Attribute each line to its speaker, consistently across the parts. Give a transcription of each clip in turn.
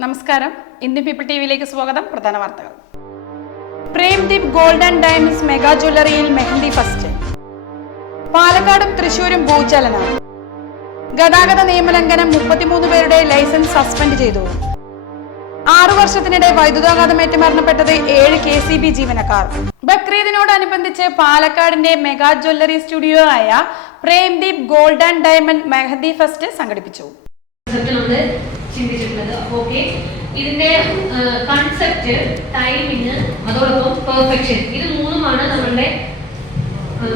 Speaker 1: നമസ്കാരം. Indian people T വിയിലേക്ക് സ്വാഗതം. പ്രധാന വാർത്തകൾ. പ്രേംദീപ് ഗോൾഡൻ ഡയമണ്ട്സ് മെഗാ ജ്വല്ലറിയിൽ മെഹന്തി ഫസ്റ്റ്. പാലക്കാടും തൃശൂരും ഭൂചലനം. ഗതാഗത നിയമലംഘനം മുപ്പത്തിമൂന്ന് പേരുടെ ലൈസൻസ് സസ്പെൻഡ് ചെയ്തു. ആറു വർഷത്തിനിടെ വൈദ്യുതാഘാതമേറ്റ് മരണപ്പെട്ടത് ഏഴ് കെ സി ബി ജീവനക്കാർ. ബക്രീദിനോടനുബന്ധിച്ച് പാലക്കാടിന്റെ മെഗാ ജ്വല്ലറി സ്റ്റുഡിയോ ആയ Premdeep gold and diamond mehndi fest സംഘടിപ്പിച്ചു.
Speaker 2: ചിന്തിച്ചിട്ടുള്ളത്. ഓക്കെ. ഇതിന്റെ കൺസെപ്റ്റ് ടൈമിങ് അതോടൊപ്പം പെർഫെക്ഷൻ ഇത് മൂന്നുമാണ് നമ്മളുടെ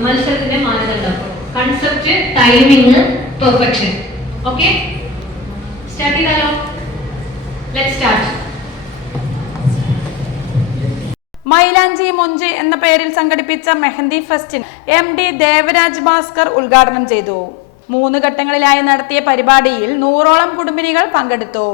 Speaker 2: മത്സരത്തിന്റെ മാനദണ്ഡം. Concept timing perfection okay? Start ചെയ്താലോ? ലെറ്റ് സ്റ്റാർട്ട്
Speaker 1: മൈലാഞ്ചി മൊഞ്ച് എന്ന പേരിൽ സംഘടിപ്പിച്ച മെഹന്തി ഫെസ്റ്റിൻ എം ഡി ദേവരാജ് ഭാസ്കർ ഉദ്ഘാടനം ചെയ്തു. മൂന്ന് ഘട്ടങ്ങളിലായി നടത്തിയ പരിപാടിയിൽ നൂറോളം കുടുംബിനികൾ പങ്കെടുത്തു.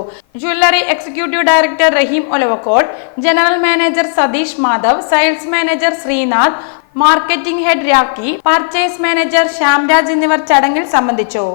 Speaker 1: Jewellery executive director Rahim Olavakkode general manager Satheesh Madhav sales manager Sreenath marketing head Rakhi purchase manager Shyamraj എന്നിവർ ചടങ്ങിൽ സംബന്ധിച്ചു.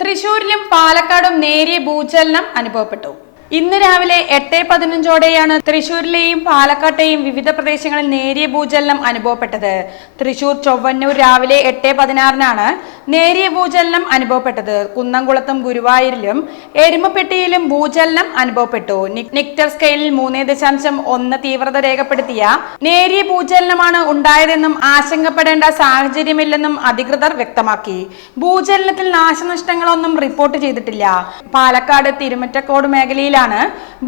Speaker 1: തൃശൂരിലും പാലക്കാടും നേരിയ ഭൂചലനം അനുഭവപ്പെട്ടു. ഇന്ന് രാവിലെ എട്ട് പതിനഞ്ചോടെയാണ് തൃശൂരിലെയും പാലക്കാട്ടെയും വിവിധ പ്രദേശങ്ങളിൽ നേരിയ ഭൂചലനം അനുഭവപ്പെട്ടത്. തൃശൂർ ചൊവ്വന്നൂർ രാവിലെ എട്ട് പതിനാറിനാണ് നേരിയ ഭൂചലനം അനുഭവപ്പെട്ടത്. കുന്നംകുളത്തും ഗുരുവായൂരിലും എരുമപ്പെട്ടിയിലും ഭൂചലനം അനുഭവപ്പെട്ടു. നിക്ടർ സ്കെയിലിൽ മൂന്ന് ദശാംശം ഒന്ന് തീവ്രത രേഖപ്പെടുത്തിയ നേരിയ ഭൂചലനമാണ് ഉണ്ടായതെന്നും ആശങ്കപ്പെടേണ്ട സാഹചര്യമില്ലെന്നും അധികൃതർ വ്യക്തമാക്കി. ഭൂചലനത്തിൽ നാശനഷ്ടങ്ങളൊന്നും റിപ്പോർട്ട് ചെയ്തിട്ടില്ല. പാലക്കാട് തിരുമറ്റക്കോട് മേഖലയിലാണ്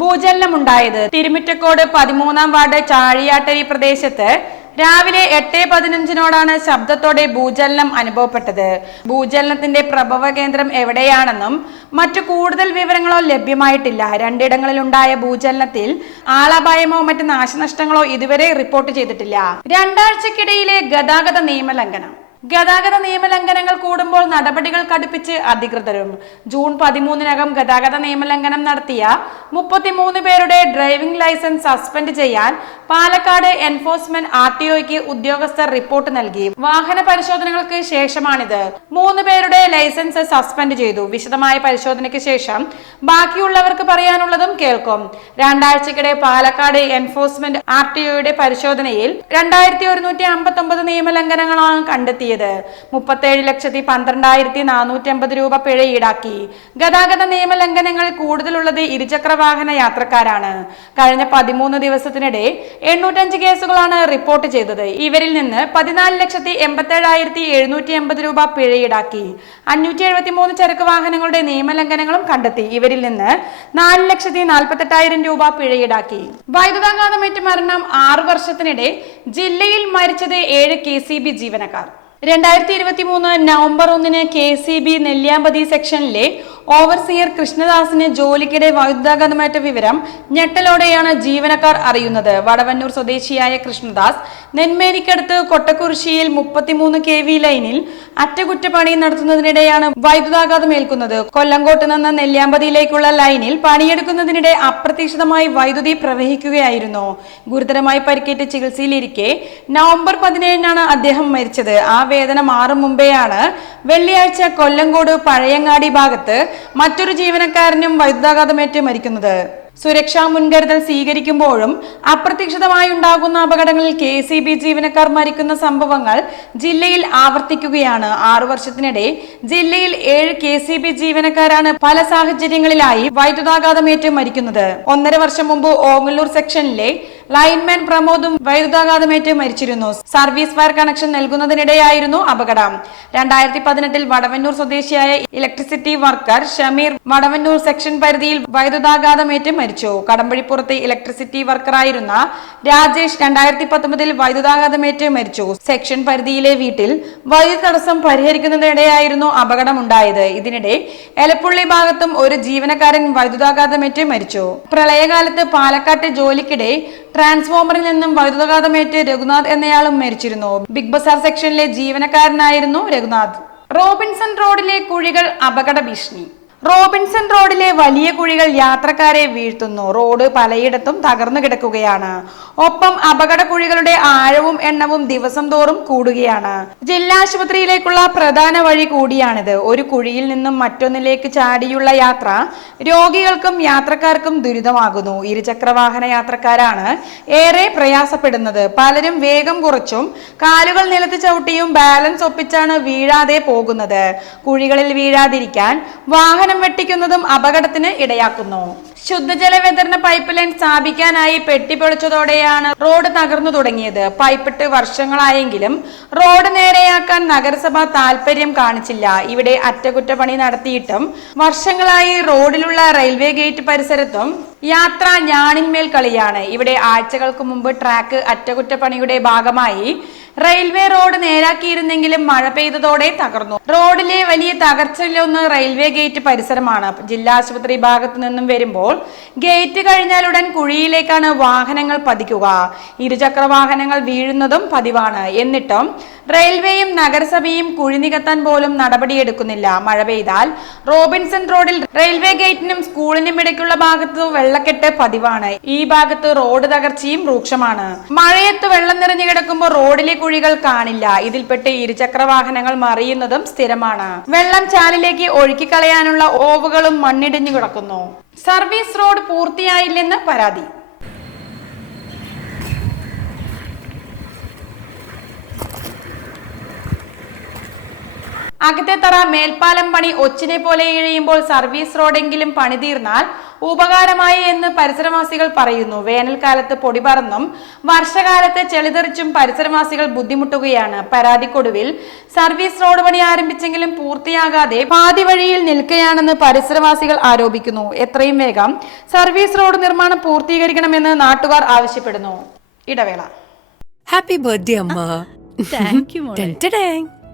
Speaker 1: ഭൂചലനം ഉണ്ടായത് തിരുമിറ്റക്കോട് പതിമൂന്നാം വാർഡ് ചാഴിയാട്ടരി പ്രദേശത്ത് രാവിലെ എട്ട് പതിനഞ്ചിനോടാണ് ശബ്ദത്തോടെ ഭൂചലനം അനുഭവപ്പെട്ടത്. ഭൂചലനത്തിന്റെ പ്രഭവ കേന്ദ്രം എവിടെയാണെന്നും മറ്റു കൂടുതൽ വിവരങ്ങളോ ലഭ്യമായിട്ടില്ല. രണ്ടിടങ്ങളിലുണ്ടായ ഭൂചലനത്തിൽ ആളപായമോ മറ്റ് നാശനഷ്ടങ്ങളോ ഇതുവരെ റിപ്പോർട്ട് ചെയ്തിട്ടില്ല. രണ്ടാഴ്ചക്കിടയിലെ ഗതാഗത നിയമലംഘനം. ഗതാഗത നിയമലംഘനങ്ങൾ കൂടുമ്പോൾ നടപടികൾ കടുപ്പിച്ച് അധികൃതരും. ജൂൺ പതിമൂന്നിനകം ഗതാഗത നിയമലംഘനം നടത്തിയ മുപ്പത്തിമൂന്ന് പേരുടെ ഡ്രൈവിംഗ് ലൈസൻസ് സസ്പെൻഡ് ചെയ്യാൻ പാലക്കാട് എൻഫോഴ്സ്മെന്റ് ആർ ടി ഉദ്യോഗസ്ഥർ റിപ്പോർട്ട് നൽകി. വാഹന പരിശോധനകൾക്ക് ശേഷമാണിത്. മൂന്ന് പേരുടെ ലൈസൻസ് സസ്പെൻഡ് ചെയ്തു. വിശദമായ പരിശോധനയ്ക്ക് ശേഷം ബാക്കിയുള്ളവർക്ക് പറയാനുള്ളതും കേൾക്കും. രണ്ടാഴ്ചക്കിടെ പാലക്കാട് എൻഫോഴ്സ്മെന്റ് ആർ ടി ഒയുടെ പരിശോധനയിൽ രണ്ടായിരത്തി ഒരുന്നൂറ്റി അമ്പത്തി ഒമ്പത് നിയമലംഘനങ്ങളാണ് കണ്ടെത്തിയത്. മുപ്പത്തേഴ് ലക്ഷത്തി പന്ത്രണ്ടായിരത്തി നാനൂറ്റി അമ്പത് രൂപ പിഴ ഈടാക്കി. ഗതാഗത നിയമലംഘനങ്ങൾ കൂടുതലുള്ളത് ഇരുചക്ര വാഹന യാത്രക്കാരാണ്. കഴിഞ്ഞ പതിമൂന്ന് ദിവസത്തിനിടെ എണ്ണൂറ്റഞ്ച് കേസുകളാണ് റിപ്പോർട്ട് ചെയ്തത്. ഇവരിൽ നിന്ന് പതിനാല് ലക്ഷത്തി എൺപത്തേഴായിരത്തി എഴുന്നൂറ്റി എൺപത് രൂപ പിഴ ഈടാക്കി. അഞ്ഞൂറ്റി എഴുപത്തി മൂന്ന് ചരക്ക് വാഹനങ്ങളുടെ നിയമലംഘനങ്ങളും കണ്ടെത്തി. ഇവരിൽ നിന്ന് നാല് ലക്ഷത്തി നാൽപ്പത്തെട്ടായിരം രൂപ പിഴ ഈടാക്കി. വൈദ്യുതാഘാതമേറ്റ് മരണം ആറു വർഷത്തിനിടെ ജില്ലയിൽ മരിച്ചത് ഏഴ് കെ സി ബി ജീവനക്കാർ. രണ്ടായിരത്തി ഇരുപത്തി മൂന്ന് നവംബർ ഒന്നിന് കെ സി ബി നെല്ലിയാമ്പതി സെക്ഷനിലെ ഓവർസിയർ കൃഷ്ണദാസിന് ജോലിക്കിടെ വൈദ്യുതാഘാതമേറ്റ വിവരം ഞെട്ടലോടെയാണ് ജീവനക്കാർ അറിയുന്നത്. വടവന്നൂർ സ്വദേശിയായ കൃഷ്ണദാസ് നെന്മേനിക്കടുത്ത് കൊട്ടക്കുറിശിയിൽ മുപ്പത്തിമൂന്ന് കെ വി ലൈനിൽ അറ്റകുറ്റപ്പണി നടത്തുന്നതിനിടെയാണ് വൈദ്യുതാഘാതം ഏൽക്കുന്നത്. കൊല്ലങ്കോട്ട് നിന്ന് നെല്ലിയാമ്പതിയിലേക്കുള്ള ലൈനിൽ പണിയെടുക്കുന്നതിനിടെ അപ്രതീക്ഷിതമായി വൈദ്യുതി പ്രവഹിക്കുകയായിരുന്നു. ഗുരുതരമായി പരിക്കേറ്റ് ചികിത്സയിലിരിക്കെ നവംബർ പതിനേഴിനാണ് അദ്ദേഹം മരിച്ചത്. ആ വേദന മാറും മുമ്പെയാണ് വെള്ളിയാഴ്ച കൊല്ലങ്കോട് പഴയങ്ങാടി ഭാഗത്ത് മറ്റൊരു ജീവനക്കാരനും വൈദ്യുതാഘാതമേറ്റ് മരിക്കുന്നത്. സുരക്ഷാ മുൻകരുതൽ സ്വീകരിക്കുമ്പോഴും അപ്രതീക്ഷിതമായി ഉണ്ടാകുന്ന അപകടങ്ങളിൽ കെ സി ബി ജീവനക്കാർ മരിക്കുന്ന സംഭവങ്ങൾ ജില്ലയിൽ ആവർത്തിക്കുകയാണ്. ആറു വർഷത്തിനിടെ ജില്ലയിൽ ഏഴ് കെ സി ബി ജീവനക്കാരാണ് പല സാഹചര്യങ്ങളിലായി വൈദ്യുതാഘാതമേറ്റ് മരിക്കുന്നത്. ഒന്നര വർഷം മുമ്പ് ഓങ്ങല്ലൂർ സെക്ഷനിലെ ലൈൻമാൻ പ്രമോദും വൈദ്യുതാഘാതമേറ്റ് മരിച്ചിരുന്നു. സർവീസ് വയർ കണക്ഷൻ നൽകുന്നതിനിടെയായിരുന്നു അപകടം. രണ്ടായിരത്തി പതിനെട്ടിൽ വടവന്നൂർ സ്വദേശിയായ electricity worker Shameer Vadavannur section പരിധിയിൽ വൈദ്യുതാഘാതമേറ്റ് മരിച്ചു. കടമ്പഴിപ്പുറത്തെ ഇലക്ട്രിസിറ്റി വർക്കറായിരുന്ന രാജേഷ് രണ്ടായിരത്തി പത്തൊമ്പതിൽ വൈദ്യുതാഘാതമേറ്റ് മരിച്ചു. സെക്ഷൻ പരിധിയിലെ വീട്ടിൽ വൈദ്യുതി തടസ്സം പരിഹരിക്കുന്നതിനിടെയായിരുന്നു അപകടമുണ്ടായത്. ഇതിനിടെ എലപ്പുള്ളി ഭാഗത്തും ഒരു ജീവനക്കാരൻ വൈദ്യുതാഘാതമേറ്റ് മരിച്ചു. പ്രളയകാലത്ത് പാലക്കാട്ട് ജോലിക്കിടെ ട്രാൻസ്ഫോമറിൽ നിന്നും വൈദ്യുതഘാതമേറ്റ് രഘുനാഥ് എന്നയാളും മരിച്ചിരുന്നു. ബിഗ് ബസാർ സെക്ഷനിലെ ജീവനക്കാരനായിരുന്നു രഘുനാഥ്. റോബിൻസൺ റോഡിലെ കുഴികൾ അപകട ഭീഷണി റോബിൻസൺ റോഡിലെ വലിയ കുഴികൾ യാത്രക്കാരെ വീഴ്ത്തുന്നു. റോഡ് പലയിടത്തും തകർന്നു കിടക്കുകയാണ്. ഒപ്പം അപകട കുഴികളുടെ ആഴവും എണ്ണവും ദിവസം തോറും കൂടുകയാണ്. ജില്ലാ ആശുപത്രിയിലേക്കുള്ള പ്രധാന വഴി കൂടിയാണിത്. ഒരു കുഴിയിൽ നിന്നും മറ്റൊന്നിലേക്ക് ചാടിയുള്ള യാത്ര രോഗികൾക്കും യാത്രക്കാർക്കും ദുരിതമാകുന്നു. ഇരുചക്രവാഹന യാത്രക്കാരാണ് ഏറെ പ്രയാസപ്പെടുന്നത്. പലരും വേഗം കുറച്ചും കാലുകൾ നിലത്ത് ചവിട്ടിയും ബാലൻസ് ഒപ്പിച്ചാണ് വീഴാതെ പോകുന്നത്. കുഴികളിൽ വീഴാതിരിക്കാൻ വാഹനം വെട്ടിക്കുന്നതും അപകടത്തിന് ഇടയാക്കുന്നു. ശുദ്ധജല വിതരണ പൈപ്പ് ലൈൻ സ്ഥാപിക്കാനായി പെട്ടിപ്പൊളിച്ചതോടെയാണ് റോഡ് തകർന്നു തുടങ്ങിയത്. പൈപ്പിട്ട് വർഷങ്ങളായെങ്കിലും റോഡ് നേരെയാക്കാൻ നഗരസഭ താൽപര്യം കാണിച്ചില്ല. ഇവിടെ അറ്റകുറ്റപ്പണി നടത്തിയിട്ടും വർഷങ്ങളായി റോഡിലുള്ള റെയിൽവേ ഗേറ്റ് പരിസരത്തും യാത്ര ഞാണിന്മേൽ കളിയാണ്. ഇവിടെ ആഴ്ചകൾക്ക് മുമ്പ് ട്രാക്ക് അറ്റകുറ്റപ്പണിയുടെ ഭാഗമായി റെയിൽവേ റോഡ് നേരാക്കിയിരുന്നെങ്കിലും മഴ പെയ്തതോടെ തകർന്നു. റോഡിലെ വലിയ തകർച്ചയിലൊന്ന് റെയിൽവേ ഗേറ്റ് പരിസരമാണ്. ജില്ലാ ആശുപത്രി ഭാഗത്തു നിന്നും വരുമ്പോൾ ഗേറ്റ് കഴിഞ്ഞാലുടൻ കുഴിയിലേക്കാണ് വാഹനങ്ങൾ പതിക്കുക. ഇരുചക്ര വാഹനങ്ങൾ വീഴുന്നതും പതിവാണ്. എന്നിട്ടും റെയിൽവേയും നഗരസഭയും കുഴി നികത്താൻ പോലും നടപടിയെടുക്കുന്നില്ല. മഴ പെയ്താൽ റോബിൻസൺ റോഡിൽ റെയിൽവേ ഗേറ്റിനും സ്കൂളിനും ഇടയ്ക്കുള്ള ഭാഗത്ത് വെള്ളക്കെട്ട് പതിവാണ്. ഈ ഭാഗത്ത് റോഡ് തകർച്ചയും രൂക്ഷമാണ്. മഴയത്ത് വെള്ളം നിറഞ്ഞു കിടക്കുമ്പോൾ റോഡിലെ കുഴികൾ കാണില്ല. ഇതിൽപ്പെട്ട് ഇരുചക്ര വാഹനങ്ങൾ മറിയുന്നതും സ്ഥിരമാണ്. വെള്ളം ചാലിലേക്ക് ഒഴുക്കിക്കളയാനുള്ള ഓവുകളും മണ്ണിടിഞ്ഞു കിടക്കുന്നു. സർവീസ് റോഡ് പൂർത്തിയായില്ലെന്ന് പരാതി. അകത്തെത്തറ മേൽപ്പാലം പണി ഒച്ചിനെ പോലെ ഇഴയുമ്പോൾ സർവീസ് റോഡെങ്കിലും പണി തീർന്നാൽ ഉപകാരമായി എന്ന് പരിസരവാസികൾ പറയുന്നു. വേനൽക്കാലത്ത് പൊടി പറന്നും വർഷകാലത്ത് ചെളിതെറിച്ചും പരിസരവാസികൾ ബുദ്ധിമുട്ടുകയാണ്. പരാതിക്കൊടുവിൽ സർവീസ് റോഡ് പണി ആരംഭിച്ചെങ്കിലും പൂർത്തിയാകാതെ പാതി വഴിയിൽ നിൽക്കുകയാണെന്ന് പരിസരവാസികൾ ആരോപിക്കുന്നു. എത്രയും വേഗം സർവീസ് റോഡ് നിർമ്മാണം പൂർത്തീകരിക്കണമെന്ന് നാട്ടുകാർ ആവശ്യപ്പെടുന്നു. ഇടവേള.
Speaker 3: Happy birthday amma.
Speaker 4: Thank you.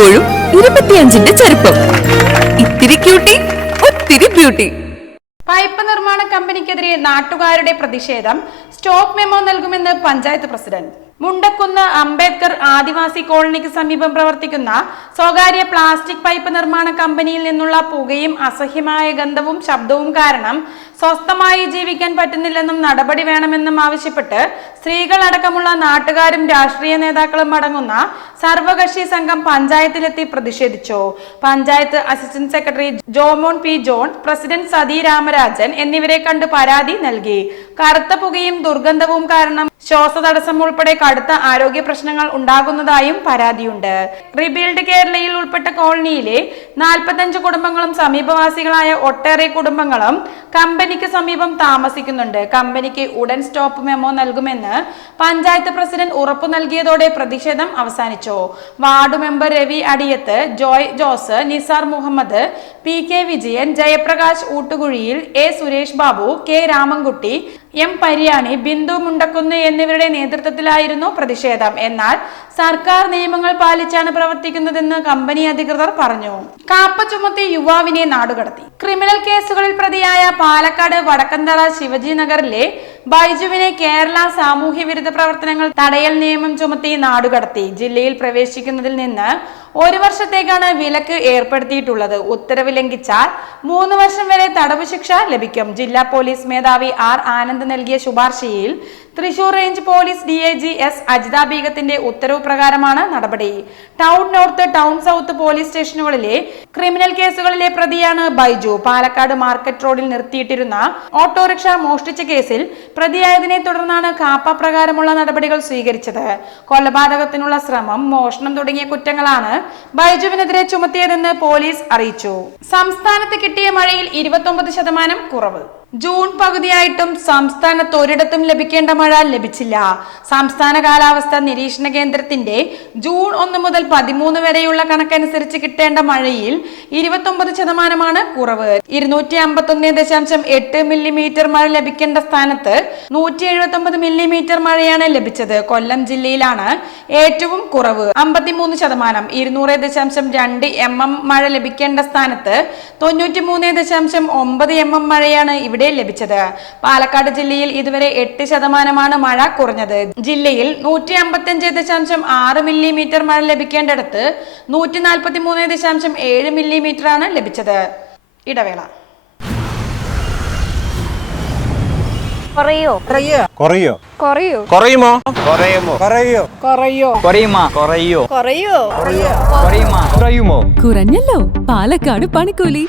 Speaker 3: ഇപ്പോഴും ഇരുപത്തിയഞ്ചിന്റെ ചെറുപ്പം ഇത്തിരി ക്യൂട്ടി ഒത്തിരി ബ്യൂട്ടി
Speaker 1: പൈപ്പ് നിർമ്മാണ കമ്പനിക്കെതിരെ നാട്ടുകാരുടെ പ്രതിഷേധം. സ്റ്റോപ്പ് മെമ്മോ നൽകുമെന്ന് പഞ്ചായത്ത് പ്രസിഡന്റ്. മുണ്ടക്കുന്ന് അംബേദ്കർ ആദിവാസി കോളനിക്ക് സമീപം പ്രവർത്തിക്കുന്ന സ്വകാര്യ പ്ലാസ്റ്റിക് പൈപ്പ് നിർമ്മാണ കമ്പനിയിൽ നിന്നുള്ള പുകയും അസഹ്യമായ ഗന്ധവും ശബ്ദവും കാരണം സ്വസ്ഥമായി ജീവിക്കാൻ പറ്റുന്നില്ലെന്നും നടപടി വേണമെന്നും ആവശ്യപ്പെട്ട് സ്ത്രീകൾ അടക്കമുള്ള നാട്ടുകാരും രാഷ്ട്രീയ നേതാക്കളും അടങ്ങുന്ന സർവകക്ഷി സംഘം പഞ്ചായത്തിലെത്തി പ്രതിഷേധിച്ചു. Panchayat assistant secretary Jomon P John president Sathi Ramarajan എന്നിവരെ കണ്ട് പരാതി നൽകി. കറുത്ത പുകയും ദുർഗന്ധവും കാരണം ശ്വാസതടസ്സം ഉൾപ്പെടെ കടുത്ത ആരോഗ്യ പ്രശ്നങ്ങൾ ഉണ്ടാകുന്നതായും പരാതിയുണ്ട്. റിബിൽഡ് കേരളയിൽ ഉൾപ്പെട്ട കോളനിയിലെ നാൽപ്പത്തഞ്ച് കുടുംബങ്ങളും സമീപവാസികളായ ഒട്ടേറെ കുടുംബങ്ങളും കമ്പനിക്ക് സമീപം താമസിക്കുന്നുണ്ട്. കമ്പനിക്ക് ഉടൻ സ്റ്റോപ്പ് മെമ്മോ നൽകുമെന്ന് പഞ്ചായത്ത് പ്രസിഡന്റ് ഉറപ്പു നൽകിയതോടെ പ്രതിഷേധം അവസാനിച്ചു. Ward member Ravi Adiyath Joy Jose Nisar Muhammad P K Vijayan Jayaprakash Oottukuzhiyil A Suresh Babu K Ramankutty M Pariyani Bindu Mundakkunnu എന്നിവരുടെ നേതൃത്വത്തിലായിരുന്നു പ്രതിഷേധം. എന്നാൽ സർക്കാർ നിയമങ്ങൾ പാലിച്ചാണ് പ്രവർത്തിക്കുന്നതെന്ന് കമ്പനി അധികൃതർ പറഞ്ഞു. കാപ്പ ചുമത്തി യുവാവിനെ നാടുകടത്തി. ക്രിമിനൽ കേസുകളിൽ പ്രതിയായ പാലക്കാട് വടക്കന്തറ ശിവജി നഗറിലെ ബൈജുവിനെ കേരള സാമൂഹ്യ വിരുദ്ധ പ്രവർത്തനങ്ങൾ തടയൽ നിയമം ചുമത്തി നാടുകടത്തി ജില്ലയിൽ പ്രവേശിക്കുന്നതിൽ നിന്ന് ഒരു വർഷത്തേക്കാണ് വിലക്ക് ഏർപ്പെടുത്തിയിട്ടുള്ളത്. ഉത്തരവ് ലംഘിച്ചാൽ മൂന്ന് വർഷം വരെ തടവ് ശിക്ഷ ലഭിക്കും. ജില്ലാ പോലീസ് മേധാവി ആർ ആനന്ദ് നൽകിയ ശുപാർശയിൽ Thrissur range police D I G S Ajitha ബീഗത്തിന്റെ ഉത്തരവ് പ്രകാരമാണ് നടപടി. Town north town south police സ്റ്റേഷനുകളിലെ criminal കേസുകളിലെ പ്രതിയാണ് ബൈജു. പാലക്കാട് മാർക്കറ്റ് റോഡിൽ നിർത്തിയിട്ടിരുന്ന ഓട്ടോറിക്ഷ മോഷ്ടിച്ച കേസിൽ പ്രതിയായതിനെ തുടർന്നാണ് കാപ്പ പ്രകാരമുള്ള നടപടികൾ സ്വീകരിച്ചത്. കൊലപാതകത്തിനുള്ള ശ്രമം മോഷണം തുടങ്ങിയ കുറ്റങ്ങളാണ് ബൈജുവിനെതിരെ ചുമത്തിയതെന്ന് പോലീസ് അറിയിച്ചു. സംസ്ഥാനത്ത് കിട്ടിയ മഴയിൽ ഇരുപത്തൊമ്പത് ശതമാനം കുറവ്. ജൂൺ പകുതിയായിട്ടും സംസ്ഥാനത്ത് ഒരിടത്തും ലഭിക്കേണ്ട മഴ ലഭിച്ചില്ല. സംസ്ഥാന കാലാവസ്ഥ നിരീക്ഷണ കേന്ദ്രത്തിന്റെ ജൂൺ ഒന്ന് മുതൽ പതിമൂന്ന് വരെയുള്ള കണക്കനുസരിച്ച് കിട്ടേണ്ട മഴയിൽ ഇരുപത്തൊമ്പത് ശതമാനമാണ് കുറവ്. ഇരുന്നൂറ്റി അമ്പത്തൊന്ന് ദശാംശം എട്ട് മില്ലിമീറ്റർ മഴ ലഭിക്കേണ്ട സ്ഥാനത്ത് നൂറ്റി എഴുപത്തി ഒമ്പത് മില്ലിമീറ്റർ മഴയാണ് ലഭിച്ചത്. കൊല്ലം ജില്ലയിലാണ് ഏറ്റവും കുറവ്. അമ്പത്തിമൂന്ന് ശതമാനം ഇരുന്നൂറ് ദശാംശം രണ്ട് എം എം മഴ ലഭിക്കേണ്ട സ്ഥാനത്ത് തൊണ്ണൂറ്റി മൂന്ന് ദശാംശം ഒമ്പത് എം എം മഴയാണ് ഇവിടെ ലഭിച്ചത്. പാലക്കാട് ജില്ലയിൽ ഇതുവരെ എട്ട് ശതമാനമാണ് മഴ കുറഞ്ഞത്. ജില്ലയിൽ നൂറ്റി അമ്പത്തിയഞ്ച് ദശാംശം ആറ് മില്ലിമീറ്റർ മഴ ലഭിക്കേണ്ടടുത്ത് നൂറ്റി നാൽപ്പത്തി മൂന്ന് ദശാംശം ഏഴ് മില്ലിമീറ്റർ ആണ് ലഭിച്ചത്. ഇടവേള.
Speaker 5: കുറയോ?
Speaker 6: കുറയോ?
Speaker 5: കുറയോ?
Speaker 6: കുറയുമോ? കുറയുമോ? കുറയോ?
Speaker 5: കുറയോ?
Speaker 6: കുറയുമോ? കുറയോ?
Speaker 5: കുറയോ?
Speaker 6: കുറയുമോ?
Speaker 3: കുറഞ്ഞല്ലോ. പാലക്കാട് പണിക്കൂലി.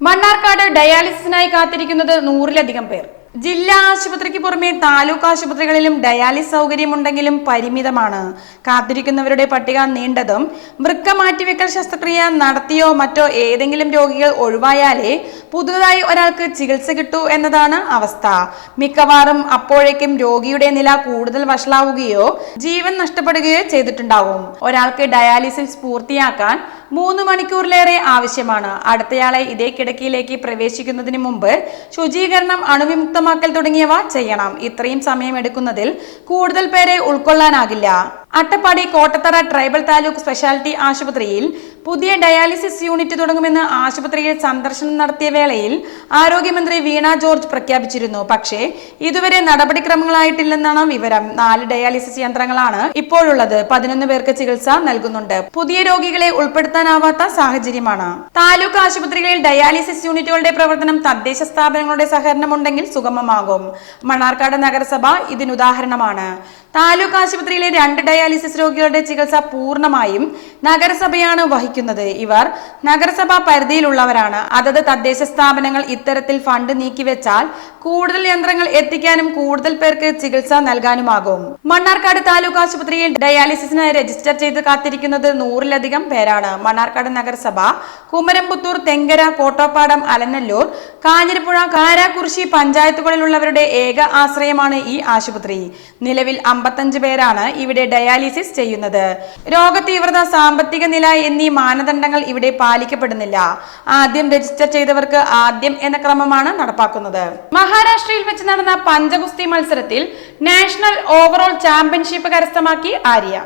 Speaker 1: Mannarkkad ഡയാലിസിസിനായി കാത്തിരിക്കുന്നത് നൂറിലധികം പേർ. ജില്ലാ ആശുപത്രിക്ക് പുറമെ താലൂക്ക് ആശുപത്രികളിലും ഡയാലിസ് സൗകര്യമുണ്ടെങ്കിലും പരിമിതമാണ്. കാത്തിരിക്കുന്നവരുടെ പട്ടിക നീണ്ടതും വൃക്ക മാറ്റിവെക്കൽ ശസ്ത്രക്രിയ നടത്തിയോ മറ്റോ ഏതെങ്കിലും രോഗികൾ ഒഴിവായാലേ പുതുതായി ഒരാൾക്ക് ചികിത്സ കിട്ടൂ എന്നതാണ് അവസ്ഥ. മിക്കവാറും അപ്പോഴേക്കും രോഗിയുടെ നില കൂടുതൽ വഷളാവുകയോ ജീവൻ നഷ്ടപ്പെടുകയോ ചെയ്തിട്ടുണ്ടാകും ഒരാൾക്ക് ഡയാലിസിസ് പൂർത്തിയാക്കാൻ മൂന്ന് മണിക്കൂറിലേറെ ആവശ്യമാണ്. അടുത്തയാളെ ഇതേ കിടക്കയിലേക്ക് പ്രവേശിക്കുന്നതിന് മുമ്പ് ശുചീകരണം അണുവിമുക്തമാക്കൽ തുടങ്ങിയവ ചെയ്യണം. ഇത്രയും സമയം എടുക്കുന്നതിൽ കൂടുതൽ പേരെ ഉൾക്കൊള്ളാനാകില്ല. അട്ടപ്പാടി കോട്ടത്തറ ട്രൈബൽ താലൂക്ക് സ്പെഷ്യാലിറ്റി ആശുപത്രിയിൽ പുതിയ ഡയാലിസിസ് യൂണിറ്റ് തുടങ്ങുമെന്ന് ആശുപത്രിയിൽ സന്ദർശനം നടത്തിയ വേളയിൽ ആരോഗ്യമന്ത്രി വീണ ജോർജ് പ്രഖ്യാപിച്ചിരുന്നു. പക്ഷേ ഇതുവരെ നടപടിക്രമങ്ങളായിട്ടില്ലെന്നാണ് വിവരം. നാല് ഡയാലിസിസ് യന്ത്രങ്ങളാണ് ഇപ്പോഴുള്ളത്. പതിനൊന്ന് പേർക്ക് ചികിത്സ നൽകുന്നുണ്ട്. പുതിയ രോഗികളെ ഉൾപ്പെടുത്താനാവാത്ത സാഹചര്യമാണ്. താലൂക്ക് ആശുപത്രികളിൽ ഡയാലിസിസ് യൂണിറ്റുകളുടെ പ്രവർത്തനം തദ്ദേശ സ്ഥാപനങ്ങളുടെ സഹകരണം ഉണ്ടെങ്കിൽ സുഗമമാകും. മണ്ണാർക്കാട് നഗരസഭ ഇതിനുദാഹരണമാണ് താലൂക്ക് ആശുപത്രിയിലെ രണ്ട് ഡയാലിസിസ് രോഗികളുടെ ചികിത്സ പൂർണമായും നഗരസഭയാണ് വഹിക്കുന്നത്. ഇവർ നഗരസഭാ പരിധിയിലുള്ളവരാണ്. അതത് തദ്ദേശ സ്ഥാപനങ്ങൾ ഇത്തരത്തിൽ ഫണ്ട് നീക്കിവെച്ചാൽ കൂടുതൽ യന്ത്രങ്ങൾ എത്തിക്കാനും കൂടുതൽ പേർക്ക് ചികിത്സ നൽകാനുമാകും. മണ്ണാർക്കാട് താലൂക്ക് ആശുപത്രിയിൽ ഡയാലിസിസിനായി രജിസ്റ്റർ ചെയ്ത് കാത്തിരിക്കുന്നത് നൂറിലധികം പേരാണ്. മണ്ണാർക്കാട് നഗരസഭ കുമരംപുത്തൂർ തെങ്കര കോട്ടോപ്പാടം അലനല്ലൂർ കാഞ്ഞിരപ്പുഴ കാരാകുറിശി പഞ്ചായത്തുകളിലുള്ളവരുടെ ഏക ആശ്രയമാണ് ഈ ആശുപത്രി. നിലവിൽ അമ്പത്തഞ്ച് പേരാണ് ഇവിടെ ഡയാലിസിസ് ചെയ്യുന്നത്. രോഗതീവ്രത സാമ്പത്തിക നില എന്നീ മാനദണ്ഡങ്ങൾ ഇവിടെ പാലിക്കപ്പെടുന്നില്ല. ആദ്യം രജിസ്റ്റർ ചെയ്തവർക്ക് ആദ്യം എന്ന ക്രമമാണ് നടപ്പാക്കുന്നത്. മഹാരാഷ്ട്രയിൽ വെച്ച് നടന്ന പഞ്ചഗുസ്തി മത്സരത്തിൽ നാഷണൽ ഓവറോൾ ചാമ്പ്യൻഷിപ്പ് കരസ്ഥമാക്കി ആര്യ.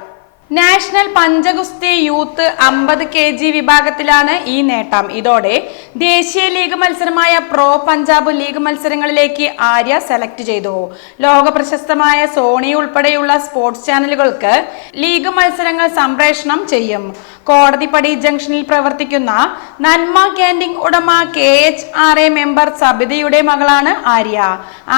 Speaker 1: നാഷണൽ പഞ്ചഗുസ്തി യൂത്ത് അമ്പത് കെ ജി വിഭാഗത്തിലാണ് ഈ നേട്ടം. ഇതോടെ ദേശീയ ലീഗ് മത്സരമായ പ്രോ പഞ്ചാബ് ലീഗ് മത്സരങ്ങളിലേക്ക് ആര്യ സെലക്ട് ചെയ്തു. ലോക പ്രശസ്തമായ സോണി ഉൾപ്പെടെയുള്ള സ്പോർട്സ് ചാനലുകൾക്ക് ലീഗ് മത്സരങ്ങൾ സംപ്രേഷണം ചെയ്യും. കോടതിപ്പടി ജംഗ്ഷനിൽ പ്രവർത്തിക്കുന്ന നന്മ ക്യാന്റീൻ ഉടമ K H R A member സബിതയുടെ മകളാണ് Arya.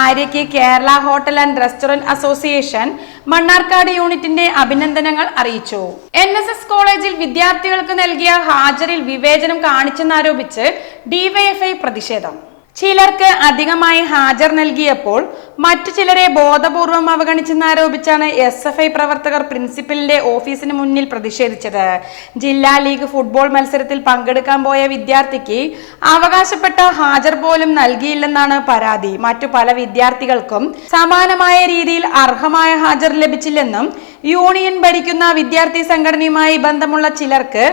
Speaker 1: ആര്യയ്ക്ക് Kerala hotel and restaurant association Mannarkkad യൂണിറ്റിന്റെ അഭിനന്ദനങ്ങൾ അറിയിച്ചു. എൻ എസ് എസ് കോളേജിൽ വിദ്യാർത്ഥികൾക്ക് നൽകിയ ഹാജരിൽ വിവേചനം കാണിച്ചെന്നാരോപിച്ച് ഡിവൈഎഫ്ഐ പ്രതിഷേധം. ചിലർക്ക് അധികമായി ഹാജർ നൽകിയപ്പോൾ മറ്റു ചിലരെ ബോധപൂർവം അവഗണിച്ചെന്നാരോപിച്ചാണ് എസ് എഫ് ഐ പ്രവർത്തകർ പ്രിൻസിപ്പലിന്റെ ഓഫീസിന് മുന്നിൽ പ്രതിഷേധിച്ചത്. ജില്ലാ ലീഗ് ഫുട്ബോൾ മത്സരത്തിൽ പങ്കെടുക്കാൻ പോയ വിദ്യാർത്ഥിക്ക് അവകാശപ്പെട്ട ഹാജർ പോലും നൽകിയില്ലെന്നാണ് പരാതി. മറ്റു പല വിദ്യാർത്ഥികൾക്കും സമാനമായ രീതിയിൽ അർഹമായ ഹാജർ ലഭിച്ചില്ലെന്നും യൂണിയൻ ഭരിക്കുന്ന വിദ്യാർത്ഥി സംഘടനയുമായി ബന്ധമുള്ള ചിലർക്ക്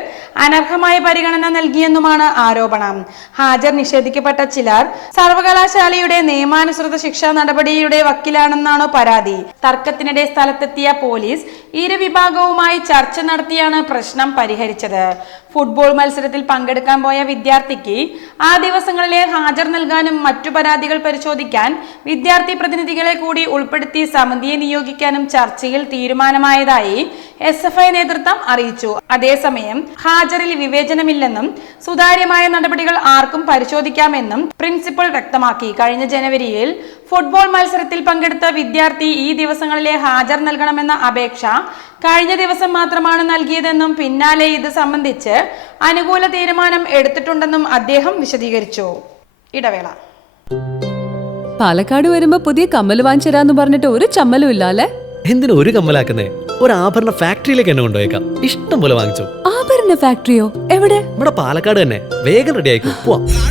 Speaker 1: അനർഹമായ പരിഗണന നൽകിയെന്നുമാണ് ആരോപണം. ഹാജർ നിഷേധിക്കപ്പെട്ട ചിലർ സർവകലാശാലയുടെ നിയമാനുസൃത ശിക്ഷാ നടപടിയുടെ വക്കിലാണെന്നാണോ പരാതി? തർക്കത്തിനിടെ സ്ഥലത്തെത്തിയ പോലീസ് ഇരുവിഭാഗവുമായി ചർച്ച നടത്തിയാണ് പ്രശ്നം പരിഹരിച്ചത്. ഫുട്ബോൾ മത്സരത്തിൽ പങ്കെടുക്കാൻ പോയ വിദ്യാർത്ഥിക്ക് ആ ദിവസങ്ങളിലെ ഹാജർ നൽകാനും മറ്റു പരാതികൾ പരിശോധിക്കാൻ വിദ്യാർത്ഥി പ്രതിനിധികളെ കൂടി ഉൾപ്പെടുത്തി സമിതിയെ നിയോഗിക്കാനും ചർച്ചയിൽ തീരുമാനമായതായി എസ് എഫ് ഐ നേതൃത്വം അറിയിച്ചു. അതേസമയം ഹാജറിൽ വിവേചനമില്ലെന്നും സുതാര്യമായ നടപടികൾ ആർക്കും പരിശോധിക്കാമെന്നും പ്രിൻസിപ്പൽ വ്യക്തമാക്കി. കഴിഞ്ഞ ജനുവരിയിൽ ഫുട്ബോൾ മത്സരത്തിൽ പങ്കെടുത്ത വിദ്യാർത്ഥി ഈ ദിവസങ്ങളിലെ ഹാജർ നൽകണമെന്ന അപേക്ഷ കഴിഞ്ഞ ദിവസം മാത്രമാണ് നൽകിയതെന്നും പിന്നാലെ ഇത് സംബന്ധിച്ച് അനുകൂല തീരുമാനം എടുത്തിട്ടുണ്ടെന്നും അദ്ദേഹം വിശദീകരിച്ചു. ഇടവേള.
Speaker 3: പാലക്കാട് വരുമ്പോ പുതിയ കമ്മൽ വാങ്ങിച്ചു പറഞ്ഞിട്ട് ഒരു ചമ്മലും ഇല്ല അല്ലേ
Speaker 5: എന്തിനാ ഒരു കമ്മലാക്കുന്നേ? ഒരു ആഭരണ ഫാക്ടറിയിലേക്ക് എന്നെ കൊണ്ടുപോയേക്കാം. ഇഷ്ടം പോലെ വാങ്ങിച്ചു.
Speaker 3: ആഭരണ ഫാക്ടറിയോ? എവിടെ?
Speaker 5: ഇവിടെ പാലക്കാട് തന്നെ. വേഗം റെഡി ആയിക്കോ. പോവാം.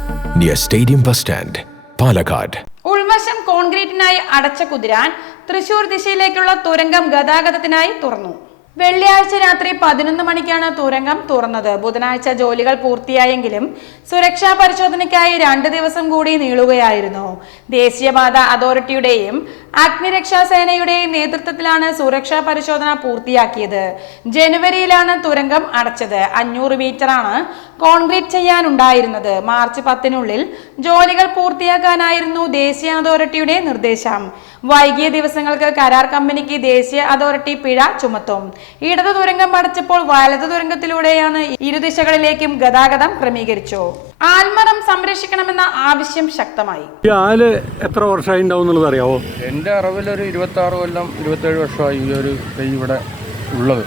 Speaker 7: near Stadium Bus Stand, Palakkad
Speaker 1: ഉൾവശം കോൺക്രീറ്റിനായി അടച്ച കുതിരാൻ തൃശൂർ ദിശയിലേക്കുള്ള തുരങ്കം ഗതാഗതത്തിനായി തുറന്നു. വെള്ളിയാഴ്ച രാത്രി പതിനൊന്ന് മണിക്കാണ് തുരങ്കം തുറന്നത്. ബുധനാഴ്ച ജോലികൾ പൂർത്തിയായെങ്കിലും സുരക്ഷാ പരിശോധനയ്ക്കായി രണ്ട് ദിവസം കൂടി നീളുകയായിരുന്നു. ദേശീയപാത അതോറിറ്റിയുടെയും അഗ്നിരക്ഷാ സേനയുടെയും നേതൃത്വത്തിലാണ് സുരക്ഷാ പരിശോധന പൂർത്തിയാക്കിയത്. ജനുവരിയിലാണ് തുരങ്കം അടച്ചത്. അഞ്ഞൂറ് മീറ്ററാണ് കോൺക്രീറ്റ് ചെയ്യാനുണ്ടായിരുന്നത്. മാർച്ച് പത്തിനുള്ളിൽ ജോലികൾ പൂർത്തിയാക്കാനായിരുന്നു ദേശീയ അതോറിറ്റിയുടെ നിർദ്ദേശം. വൈകിയ ദിവസങ്ങൾക്ക് കരാർ കമ്പനിക്ക് ദേശീയ അതോറിറ്റി പിഴ ചുമത്തും. ഇടതു തുരങ്കം അടച്ചപ്പോൾ വലത് തുരങ്കത്തിലൂടെയാണ് ഇരുദിശകളിലേക്കും ഗതാഗതം ക്രമീകരിച്ചു. ആൽമരം സംരക്ഷിക്കണമെന്ന ആവശ്യം ശക്തമായി.
Speaker 8: ഈ ആൽ എത്ര വർഷമായി ഉണ്ടാവും എന്നുള്ളത് അറിയാവോ?
Speaker 6: എന്റെ അറിവിൽ ഒരു ഇരുപത്തി ആറ് കൊല്ലം ഇരുപത്തേഴ് വർഷമായി ഈ ഒരു തൈ ഇവിടെ ഉള്ളത്.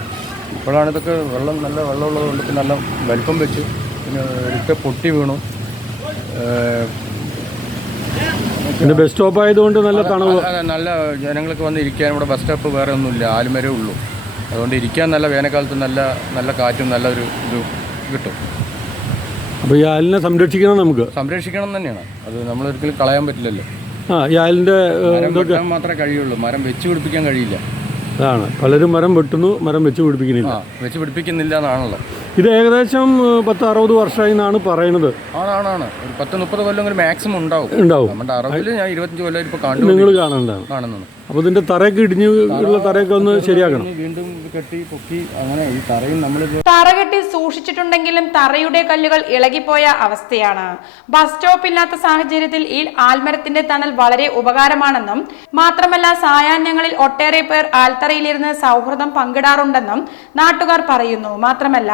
Speaker 6: ഇപ്പോഴാണ് ഇതൊക്കെ വെള്ളം നല്ല വെള്ളമുള്ളത് കൊണ്ട് നല്ല വലിപ്പം വെച്ചു പിന്നെ ഒരിക്കൽ പൊട്ടി വീണു.
Speaker 8: പിന്നെ ബസ് സ്റ്റോപ്പ് ആയതുകൊണ്ട് നല്ല തണവ്.
Speaker 6: നല്ല ജനങ്ങൾക്ക് വന്ന് ഇരിക്കാൻ ഇവിടെ ബസ് സ്റ്റോപ്പ് വേറെ ഒന്നുമില്ല ആലുമരേ ഉള്ളൂ. അതുകൊണ്ട് ഇരിക്കാൻ നല്ല വേനൽക്കാലത്ത് നല്ല നല്ല കാറ്റും നല്ലൊരു ഇത് കിട്ടും.
Speaker 8: അപ്പോൾ ഈ ആലിനെ സംരക്ഷിക്കണം നമുക്ക്?
Speaker 6: സംരക്ഷിക്കണം തന്നെയാണ്. അത് നമ്മൾ ഒരിക്കലും കളയാൻ പറ്റില്ലല്ലോ.
Speaker 8: ആ ഈ ആലിന്റെ
Speaker 6: വെട്ടാൻ മാത്രമേ കഴിയുള്ളൂ. മരം വെച്ച് പിടിപ്പിക്കാൻ കഴിയില്ല.
Speaker 8: അതാണ്. പലരും മരം വെട്ടുന്നു മരം വെച്ച് പിടിപ്പിക്കുന്നില്ല.
Speaker 6: വെച്ച് പിടിപ്പിക്കുന്നില്ല എന്നാണല്ലോ.
Speaker 8: ഇത് ഏകദേശം പത്ത് അറുപത് വർഷമായി എന്നാണ് പറയുന്നത്.
Speaker 6: ആണാണാണ് ഒരു പത്ത് മുപ്പത് കൊല്ലം ഒരു മാക്സിമം ഉണ്ടാവും.
Speaker 8: ഉണ്ടാവും.
Speaker 6: നമ്മുടെ അറുപതിൽ ഞാൻ ഇരുപത്തഞ്ച് കൊല്ലം ഇപ്പോൾ
Speaker 8: കാണുന്നു
Speaker 6: നിങ്ങൾ
Speaker 8: കാണുന്നുണ്ടാവും
Speaker 6: കാണുന്നത്
Speaker 8: അപ്പോൾ ഇതിന്റെ തറയൊക്കെ ഇടിഞ്ഞ് ഉള്ള തറയൊക്കെ ഒന്ന് ശരിയാക്കണം.
Speaker 6: വീണ്ടും കെട്ടി പൊക്കി അങ്ങനെ ഈ തറയും നമ്മൾ
Speaker 1: തറ കെട്ടി സൂക്ഷിച്ചിട്ടുണ്ടെങ്കിലും തറയുടെ കല്ലുകൾ ഇളകിപ്പോയ അവസ്ഥയാണ്. ബസ് സ്റ്റോപ്പ് ഇല്ലാത്ത സാഹചര്യത്തിൽ ഈ ആൽമരത്തിന്റെ തണൽ വളരെ ഉപകാരമാണെന്നും മാത്രമല്ല സായാഹ്നങ്ങളിൽ ഒട്ടേറെ പേർ ആൽത്തറയിലിരുന്ന് സൗഹൃദം പങ്കിടാറുണ്ടെന്നും നാട്ടുകാർ പറയുന്നു. മാത്രമല്ല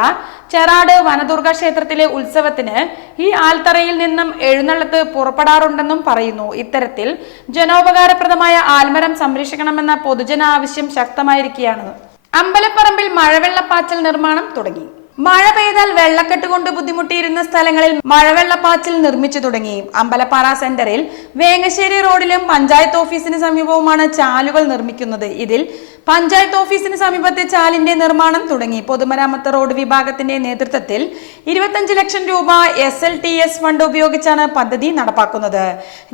Speaker 1: ചെറാട് വനദുർഗ ക്ഷേത്രത്തിലെ ഉത്സവത്തിന് ഈ ആൽത്തറയിൽ നിന്നും എഴുന്നള്ളത്ത് പുറപ്പെടാറുണ്ടെന്നും പറയുന്നു. ഇത്തരത്തിൽ ജനോപകാരപ്രദമായ ആൽമരം സംരക്ഷിക്കണമെന്ന പൊതുജന ആവശ്യം ശക്തമായിരിക്കുകയാണ് അമ്പലപ്പറമ്പിൽ മഴവെള്ളപ്പാച്ചൽ നിർമ്മാണം തുടങ്ങി. മഴ പെയ്താൽ വെള്ളക്കെട്ട് കൊണ്ട് ബുദ്ധിമുട്ടിയിരുന്ന സ്ഥലങ്ങളിൽ മഴവെള്ളപ്പാച്ചിൽ നിർമ്മിച്ചു തുടങ്ങി. അമ്പലപ്പാറ സെന്ററിൽ വേങ്ങശ്ശേരി റോഡിലും പഞ്ചായത്ത് ഓഫീസിന് സമീപവുമാണ് ചാലുകൾ നിർമ്മിക്കുന്നത്. ഇതിൽ പഞ്ചായത്ത് ഓഫീസിന് സമീപത്തെ ചാലിന്റെ നിർമ്മാണം തുടങ്ങി. പൊതുമരാമത്ത് റോഡ് വിഭാഗത്തിന്റെ നേതൃത്വത്തിൽ ഇരുപത്തഞ്ച് ലക്ഷം രൂപ S L T S fund ഉപയോഗിച്ചാണ് പദ്ധതി നടപ്പാക്കുന്നത്.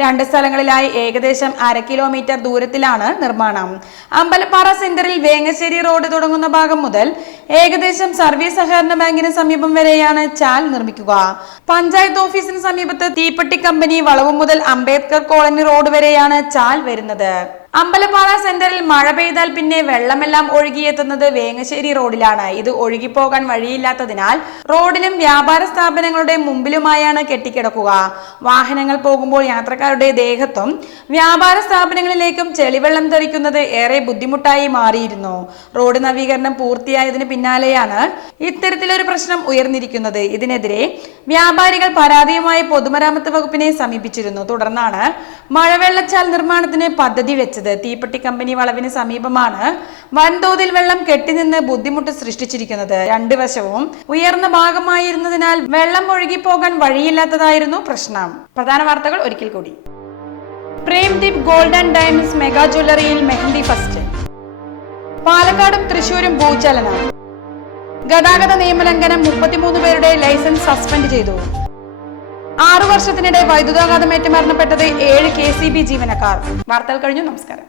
Speaker 1: രണ്ട് സ്ഥലങ്ങളിലായി ഏകദേശം അര കിലോമീറ്റർ ദൂരത്തിലാണ് നിർമ്മാണം. അമ്പലപ്പാറ സെന്ററിൽ വേങ്ങശ്ശേരി റോഡ് തുടങ്ങുന്ന ഭാഗം മുതൽ ഏകദേശം സർവീസ് സഹകരണ ബാങ്കിന് സമീപം വരെയാണ് ചാൽ നിർമ്മിക്കുക. പഞ്ചായത്ത് ഓഫീസിന് സമീപത്ത് തീപ്പെട്ടി കമ്പനി വളവ് മുതൽ അംബേദ്കർ കോളനി റോഡ് വരെയാണ് ചാൽ വരുന്നത്. അമ്പലപ്പാറ സെന്ററിൽ മഴ പെയ്താൽ പിന്നെ വെള്ളമെല്ലാം ഒഴുകിയെത്തുന്നത് വേങ്ങശ്ശേരി റോഡിലാണ്. ഇത് ഒഴുകിപ്പോകാൻ വഴിയില്ലാത്തതിനാൽ റോഡിലും വ്യാപാര സ്ഥാപനങ്ങളുടെ മുമ്പിലുമായാണ് കെട്ടിക്കിടക്കുക. വാഹനങ്ങൾ പോകുമ്പോൾ യാത്രക്കാരുടെ ദേഹത്തും വ്യാപാര സ്ഥാപനങ്ങളിലേക്കും ചെളിവെള്ളം തെറിക്കുന്നത് ഏറെ ബുദ്ധിമുട്ടായി മാറിയിരുന്നു. റോഡ് നവീകരണം പൂർത്തിയായതിന് പിന്നാലെയാണ് ഇത്തരത്തിലൊരു പ്രശ്നം ഉയർന്നിരിക്കുന്നത്. ഇതിനെതിരെ വ്യാപാരികൾ പരാതിയുമായി പൊതുമരാമത്ത് വകുപ്പിനെ സമീപിച്ചിരുന്നു. തുടർന്നാണ് മഴവെള്ളച്ചാൽ നിർമ്മാണത്തിന് പദ്ധതി വെച്ചത്. തീപ്പെട്ടി കമ്പനി വളവിന് സമീപമാണ് വൻതോതിൽ വെള്ളം കെട്ടിനിന്ന് ബുദ്ധിമുട്ട് സൃഷ്ടിച്ചിരിക്കുന്നത്. രണ്ടു വശവും ഉയർന്ന ഭാഗമായിരുന്നതിനാൽ വെള്ളം ഒഴുകിപ്പോകാൻ വഴിയില്ലാത്തതായിരുന്നു പ്രശ്നം. പ്രധാന വാർത്തകൾ ഒരിക്കൽ കൂടി. പ്രേംദീപ് ഗോൾഡൻ ഡയമണ്ട്സ് മെഗാ ജ്വല്ലറിയിൽ മെഹന്തി ഫസ്റ്റ്. പാലക്കാടും തൃശൂരും ഭൂചലനം. ഗതാഗത നിയമലംഘനം മുപ്പത്തിമൂന്ന് പേരുടെ ലൈസൻസ് സസ്പെൻഡ് ചെയ്തു. ആറു വർഷത്തിനിടെ വൈദ്യുതാഘാതമേറ്റ് മരണപ്പെട്ടത് ഏഴ് കെ സി ബി ജീവനക്കാർ. വാർത്തകൾ കഴിഞ്ഞു. നമസ്കാരം.